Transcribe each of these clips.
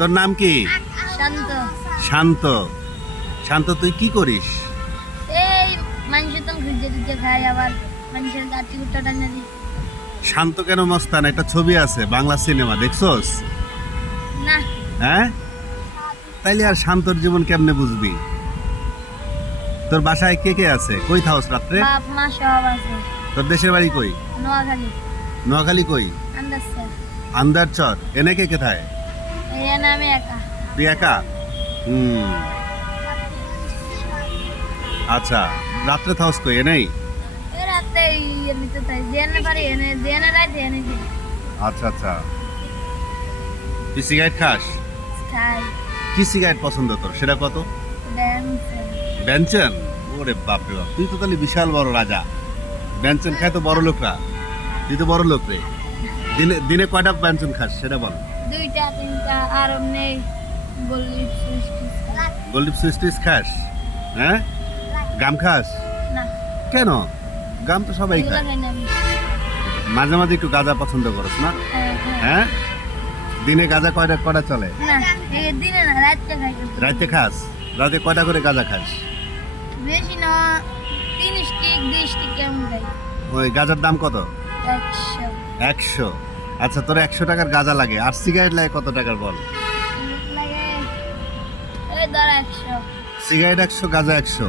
তোর নাম কি? শান্ত। শান্ত। শান্ত তুই কি করিস? এই মানুষের তো খুঁজে দিতে খাই আবার মানুষের গাছি টানে দিই। শান্ত কেন মস্তান? একটা ছবি আছে বাংলা সিনেমা দেখছোস? না। হ্যাঁ? তাইলে আর শান্তর জীবন কেমনে বুঝবি? তোর বাসায় কে কে আছে? কই থাকস রাত্রে? বাপ মা সব আছে। তোর দেশের বাড়ি কই? নোয়াখালী। নোয়াখালী কই? আন্দাজ স্যার। আন্দার চর। এনে কে কে থাকে আমি একা। তুই একা? হুম। আচ্ছা রাত্রে থাকস এই রাতে ইয়ে আচ্ছা আচ্ছা। তুই সিগারেট খাস? কি সিগারেট পছন্দ তোর? সেটা কত? ব্যঞ্চন। ওরে বাপরে বাপ তুই তো তাহলে বিশাল বড় রাজা। ব্যঞ্চন খায় তো বড় লোকরা। তুই তো বড় লোক রে। দিনে দিনে কয়টা ব্যঞ্চন খাস সেটা বল। দুইটা তিনটা আর এমনি গোল্ডিপ সুইচ খাস? হ্যাঁ? গাম খাস? না। কেন? গাম তো সবাই খায়। মাঝে মাঝে একটু গাঁজা পছন্দ করস না? হ্যাঁ, হ্যাঁ। হ্যাঁ? দিনে গাঁজা কয়টা কয়টা চলে। রাতে খাস? রাতে কয়টা করে গাঁজা খাস? বেশি না তিন স্টিক দুই স্টিক কেমন ওই গাঁজার দাম কত? একশো। একশো। আচ্ছা তোর একশো টাকার গাঁজা লাগে। আর সিগারেট লাগে কত টাকার বল? এই সিগারেট একশো গাঁজা একশো।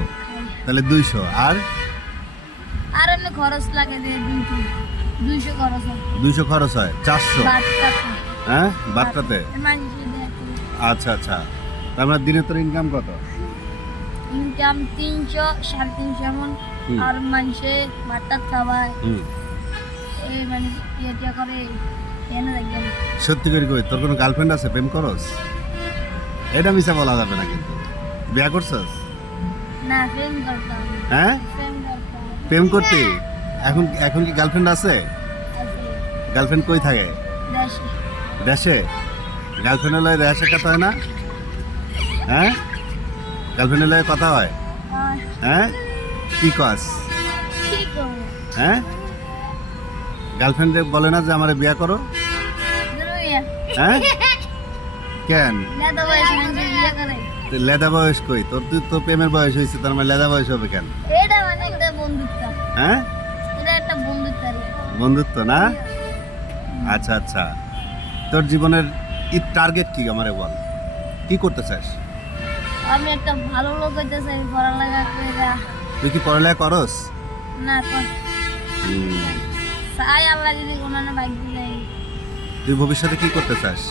তাহলে দুইশো। আর? আর এমনি খরচ লাগে দুইশো। খরচ হয়। দুইশো খরচ হয়। চারশো। হ্যাঁ? বাটটাতে আচ্ছা আচ্ছা। তার মানে দিনে তোর ইনকাম কত? ইনকাম তিনশো সাড়ে তিনশো এমন। আর মানুষে ভাতটা খাওয়ায়। মানে ইয়ে টিয়া করে এনে দেখবেন সত্যি করে কই তোর কোনো গার্লফ্রেন্ড আছে? প্রেম করস? এটা মিশা বলা যাবে না কিন্তু। বিয়া করছস? না প্রেম করতাম। হ্যাঁ? প্রেম করতে? এখন এখন কি গার্লফ্রেন্ড আছে? আছে। গার্লফ্রেন্ড কই থাকে? দেশে। গার্লফ্রেন্ডের লয় দেশে কথা হয় না? হ্যাঁ? গার্লফ্রেন্ডের লয় কথা হয়? হ্যাঁ। কি কস? হ্যাঁ? গার্লফ্রেন্ডে বলে না যে আমার বিয়া করো? হ্যাঁ? কেন? লেদা বয়স কই? তোর তুই তো প্রেমের বয়স হয়েছে তার মানে লেদা বয়স হবে কেন? এটা মানে একটা বন্ধুত্ব। হ্য? এটা একটা বন্ধুত্ব বন্ধুত্ব না? আচ্ছা আচ্ছা। তোর জীবনের টার্গেট কি আমারে বল? কি করতে চাস? আমি একটা ভালো লোক হইতে চাই পড়ালেখা করে তুই কি পড়ালেখা করস? না আল্লাহ যদি কোনো না বাইক দিলে তুই ভবিষ্যতে কি করতে চাস?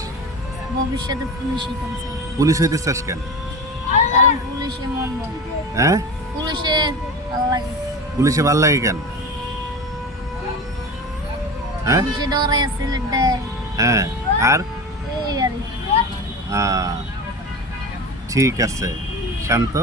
ভবিষ্যতে পুলিশ হইতাম চাই পুলিশ হইতে চাস কেন? কারণ পুলিশে মন বল হ্যাঁ? পুলিশে ভালো লাগে। পুলিশে ভালো লাগে কেন? হ্যাঁ? পুলিশে ডরাই সিলেট দেয়। হ্যাঁ। আর? এই আর। আহ, ঠিক আছে। শান্ত?